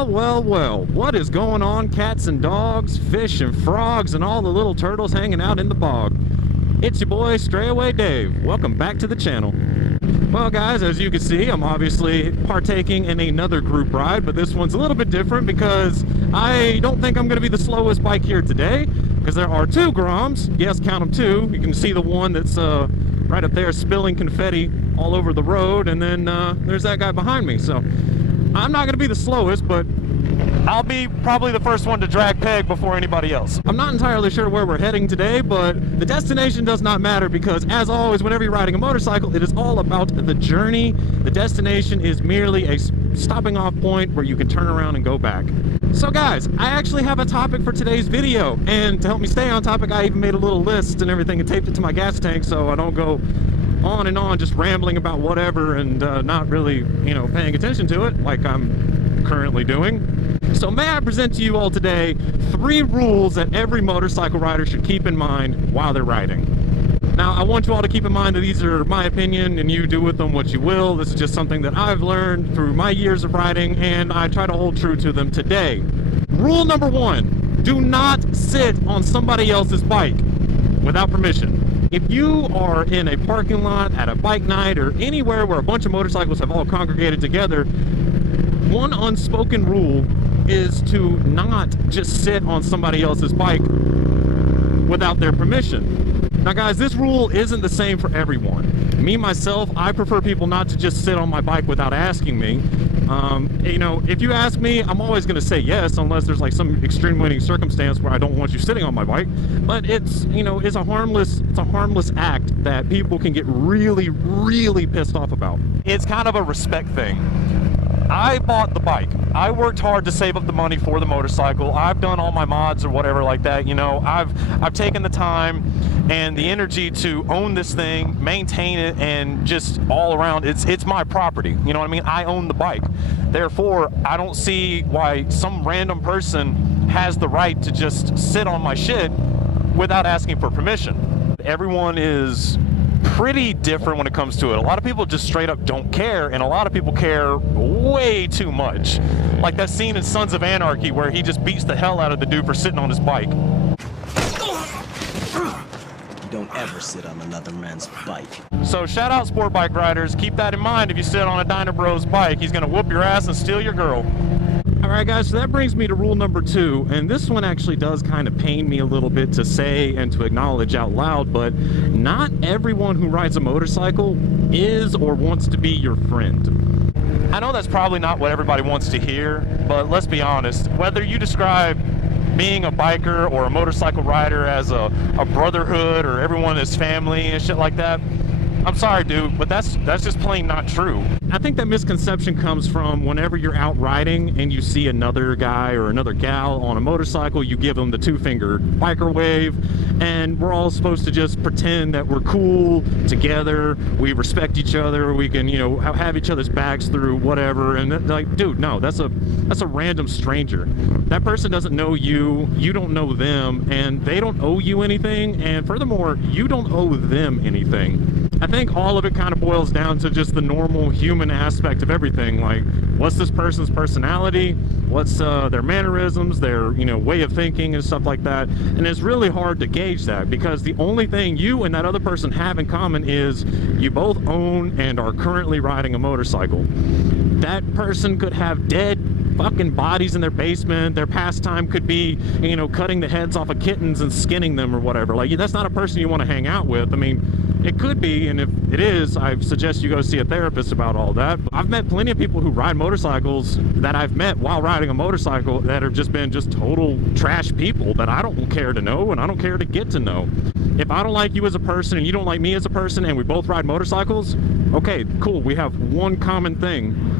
Well, well, well, what is going on, cats and dogs, fish and frogs, and all the little turtles hanging out in the bog? It's your boy, Stray Away Dave. Welcome back to the channel. Well, guys, as you can see, I'm obviously partaking in another group ride, but this one's a little bit different because I don't think I'm going to be the slowest bike here today, because there are two Groms. Yes, count them two. You can see the one that's right up there spilling confetti all over the road, and then there's that guy behind me. So I'm not going to be the slowest, but I'll be probably the first one to drag peg before anybody else. I'm not entirely sure where we're heading today, but the destination does not matter because, as always, whenever you're riding a motorcycle, it is all about the journey. The destination is merely a stopping off point where you can turn around and go back. So guys, I actually have a topic for today's video, and to help me stay on topic, I even made a little list and everything and taped it to my gas tank so I don't go on and on just rambling about whatever and not really, you know, paying attention to it like I'm currently doing. So may I present to you all today 3 rules that every motorcycle rider should keep in mind while they're riding. Now, I want you all to keep in mind that these are my opinion and you do with them what you will. This is just something that I've learned through my years of riding, and I try to hold true to them today. Rule number 1, do not sit on somebody else's bike without permission. If you are in a parking lot, at a bike night, or anywhere where a bunch of motorcycles have all congregated together, one unspoken rule is to not just sit on somebody else's bike without their permission. Now guys, this rule isn't the same for everyone. Me, myself, I prefer people not to just sit on my bike without asking me. You know, if you ask me, I'm always going to say yes, unless there's like some extenuating circumstance where I don't want you sitting on my bike. But it's, you know, it's a harmless act that people can get really, really pissed off about. It's kind of a respect thing. I bought the bike. I worked hard to save up the money for the motorcycle. I've done all my mods or whatever like that. You know, I've taken the time and the energy to own this thing, maintain it, and just all around, it's my property. You know what I mean? I own the bike. Therefore, I don't see why some random person has the right to just sit on my shit without asking for permission. Everyone is pretty different when it comes to it. A lot of people just straight up don't care, and a lot of people care way too much. Like that scene in Sons of Anarchy where he just beats the hell out of the dude for sitting on his bike. Don't ever sit on another man's bike. So shout out sport bike riders, keep that in mind if you sit on a Dyna Bros bike. He's gonna whoop your ass and steal your girl. Alright guys, so that brings me to rule number 2, and this one actually does kind of pain me a little bit to say and to acknowledge out loud, but not everyone who rides a motorcycle is or wants to be your friend. I know that's probably not what everybody wants to hear, but let's be honest, whether you describe being a biker or a motorcycle rider as a brotherhood or everyone is family and shit like that, I'm sorry, dude, but that's just plain not true. I think that misconception comes from whenever you're out riding and you see another guy or another gal on a motorcycle, you give them the 2-finger biker wave, and we're all supposed to just pretend that we're cool together, we respect each other, we can, you know, have each other's backs through whatever, and like, dude, no, that's a random stranger. That person doesn't know you, you don't know them, and they don't owe you anything, and furthermore, you don't owe them anything. I think all of it kind of boils down to just the normal human aspect of everything. Like, what's this person's personality? What's their mannerisms, their, you know, way of thinking and stuff like that. And it's really hard to gauge that because the only thing you and that other person have in common is you both own and are currently riding a motorcycle. That person could have dead fucking bodies in their basement. Their pastime could be, you know, cutting the heads off of kittens and skinning them or whatever. Like, that's not a person you want to hang out with. I mean, it could be, and if it is, I suggest you go see a therapist about all that. I've met plenty of people who ride motorcycles that I've met while riding a motorcycle that have just been just total trash people that I don't care to know and I don't care to get to know. If I don't like you as a person and you don't like me as a person and we both ride motorcycles, okay, cool, we have one common thing.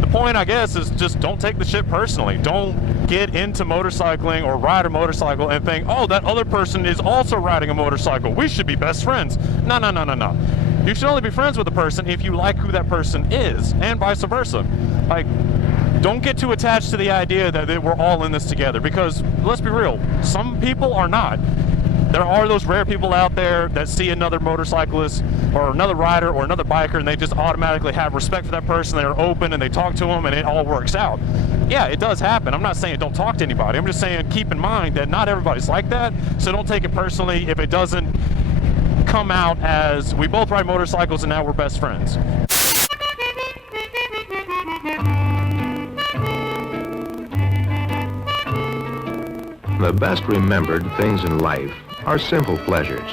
The point, I guess, is just don't take the shit personally. Don't get into motorcycling or ride a motorcycle and think, oh, that other person is also riding a motorcycle, we should be best friends. No. You should only be friends with a person if you like who that person is, and vice versa. Like, don't get too attached to the idea that we're all in this together, because let's be real, some people are not. There are those rare people out there that see another motorcyclist or another rider or another biker and they just automatically have respect for that person. They're open and they talk to them and it all works out. Yeah, it does happen. I'm not saying don't talk to anybody. I'm just saying keep in mind that not everybody's like that. So don't take it personally if it doesn't come out as we both ride motorcycles and now we're best friends. The best remembered things in life are simple pleasures.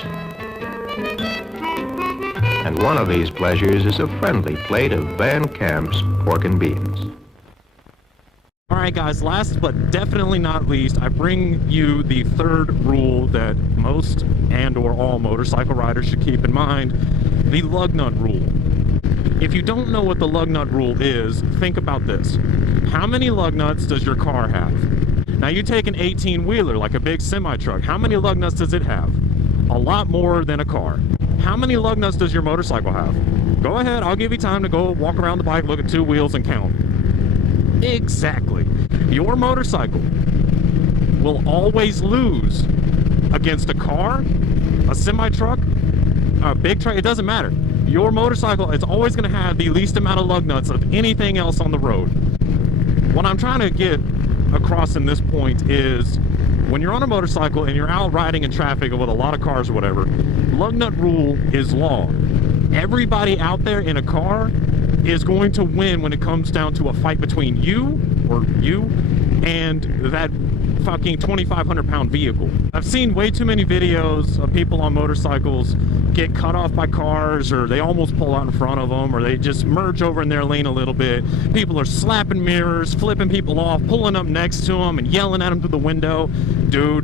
And one of these pleasures is a friendly plate of Van Camp's pork and beans. Alright guys, last but definitely not least, I bring you the third rule that most and or all motorcycle riders should keep in mind, the lug nut rule. If you don't know what the lug nut rule is, think about this. How many lug nuts does your car have? Now you take an 18-wheeler, like a big semi-truck. How many lug nuts does it have? A lot more than a car. How many lug nuts does your motorcycle have? Go ahead, I'll give you time to go walk around the bike, look at 2 wheels and count. Exactly. Your motorcycle will always lose against a car, a semi-truck, a big truck, it doesn't matter. Your motorcycle is always going to have the least amount of lug nuts of anything else on the road. What I'm trying to get across in this point is when you're on a motorcycle and you're out riding in traffic with a lot of cars or whatever, lug nut rule is law. Everybody out there in a car is going to win when it comes down to a fight between you and that fucking 2,500 pound vehicle. I've seen way too many videos of people on motorcycles get cut off by cars, or they almost pull out in front of them, or they just merge over in their lane a little bit. People are slapping mirrors, flipping people off, pulling up next to them and yelling at them through the window. Dude,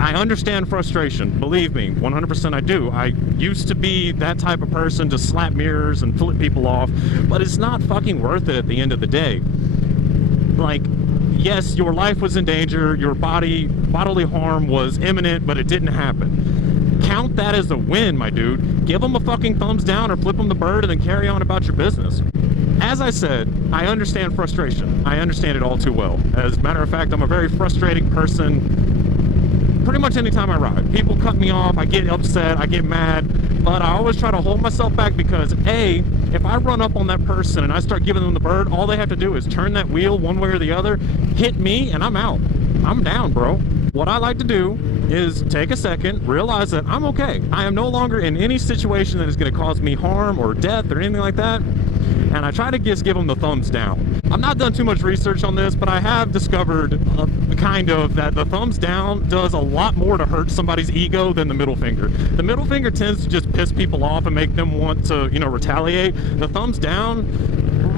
I understand frustration. Believe me, 100% I do. I used to be that type of person to slap mirrors and flip people off, but it's not fucking worth it at the end of the day. Like, yes, your life was in danger, your bodily harm was imminent, but it didn't happen. Count that as a win, my dude. Give them a fucking thumbs down or flip them the bird and then carry on about your business. As I said, I understand frustration. I understand it all too well. As a matter of fact, I'm a very frustrating person pretty much anytime I ride. People cut me off, I get upset, I get mad, but I always try to hold myself back because A, if I run up on that person and I start giving them the bird, all they have to do is turn that wheel one way or the other, hit me, and I'm out. I'm down, bro. What I like to do is take a second, realize that I'm okay. I am no longer in any situation that is going to cause me harm or death or anything like that, and I try to just give them the thumbs down. I've not done too much research on this, but I have discovered kind of that the thumbs down does a lot more to hurt somebody's ego than the middle finger. The middle finger tends to just piss people off and make them want to, you know, retaliate. The thumbs down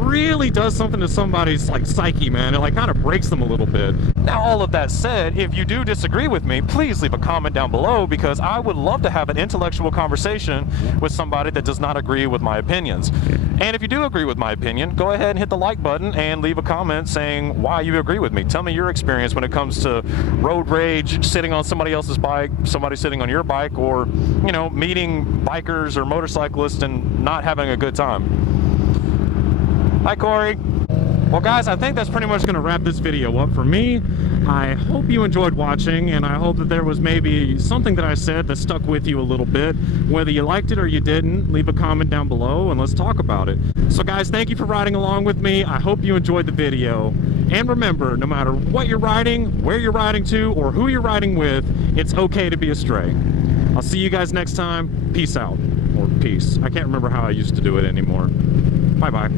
really does something to somebody's like psyche, man. It like kind of breaks them a little bit. Now, all of that said, if you do disagree with me, please leave a comment down below, because I would love to have an intellectual conversation with somebody that does not agree with my opinions. And if you do agree with my opinion, go ahead and hit the like button and leave a comment saying why you agree with me. Tell me your experience when it comes to road rage, sitting on somebody else's bike, somebody sitting on your bike, or, you know, meeting bikers or motorcyclists and not having a good time. Hi, Corey. Well, guys, I think that's pretty much going to wrap this video up for me. I hope you enjoyed watching, and I hope that there was maybe something that I said that stuck with you a little bit. Whether you liked it or you didn't, leave a comment down below and let's talk about it. So, guys, thank you for riding along with me. I hope you enjoyed the video. And remember, no matter what you're riding, where you're riding to, or who you're riding with, it's okay to be astray. I'll see you guys next time. Peace out. Or peace. I can't remember how I used to do it anymore. Bye-bye.